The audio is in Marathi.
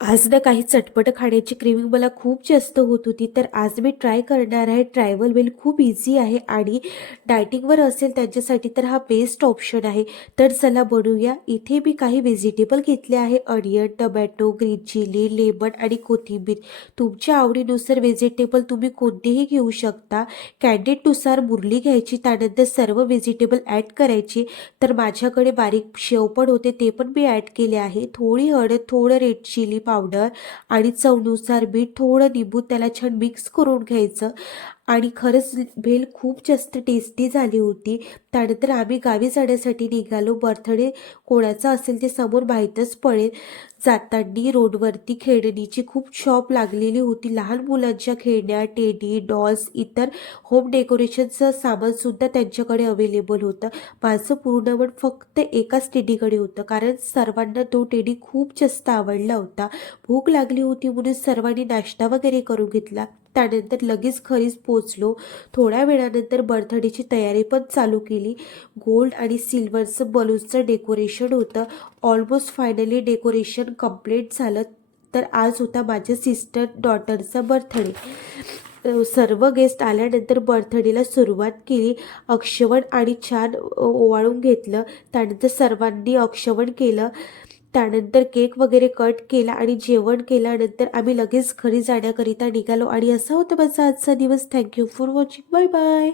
आज ना काही चटपट खाण्याची क्रेविंग मला खूप जास्त होत होती, तर आज मी ट्राय करणार आहे ट्रायबल वेल. खूप इझी आहे आणि डायटिंगवर असेल त्यांच्यासाठी तर हा बेस्ट ऑप्शन आहे. तर चला बनवूया. इथे मी काही व्हेजिटेबल घेतले आहे: onion, tomato, green chilli, lemon आणि कोथिंबीर. तुमच्या आवडीनुसार व्हेजिटेबल तुम्ही कोणतेही घेऊ शकता. कॅन्डिडनुसार मुरली घ्यायची, त्यानंतर सर्व व्हेजिटेबल ॲड करायची. तर माझ्याकडे बारीक शेव पण होते, ते पण मी ॲड केले आहे. थोडी हळद, थोडं रेड चिली पावडर आणि चवनुसार मीठ, थोडं लिंबू, त्याला छान मिक्स करून घ्यायचं. आणि खरंच भेल खूप जास्त टेस्टी झाली होती. त्यानंतर आम्ही गावी जाण्यासाठी निघालो. बर्थडे कोणाचा असेल ते समोर माहीतच पडेल. जाताना रोडवरती खेळणीची खूप शॉप लागलेली होती. लहान मुलांच्या खेळण्या, टेडी, डॉल्स, इतर होम डेकोरेशनचं सामानसुद्धा त्यांच्याकडे अवेलेबल होतं. माझं पूर्ण मन फक्त एकाच टेडीकडे होतं, कारण सर्वांना तो टेडी खूप जास्त आवडला होता. भूक लागली होती म्हणून सर्वांनी नाश्ता वगैरे करून घेतला. त्यानंतर लगेच घरीच पोचलो. थोड्या वेळानंतर बर्थडेची तयारी पण चालू केली. गोल्ड आणि सिल्वरचं बलून्सचं डेकोरेशन होतं. ऑलमोस्ट फायनली डेकोरेशन कंप्लीट झालं. तर आज होता माझ्या सिस्टर डॉटरचा बर्थडे. सर्व गेस्ट आल्यानंतर बर्थडेला सुरुवात केली. अक्षवण आणि छान ओवाळून घेतलं. त्यानंतर सर्वांनी अक्षवण केलं. त्यानंतर केक वगैरे कट केला आणि जेवण केल्यानंतर आम्ही लगेच घरी जाण्याकरिता निघालो. आणि असा होता माझा आजचा दिवस. Thank you for watching. Bye bye.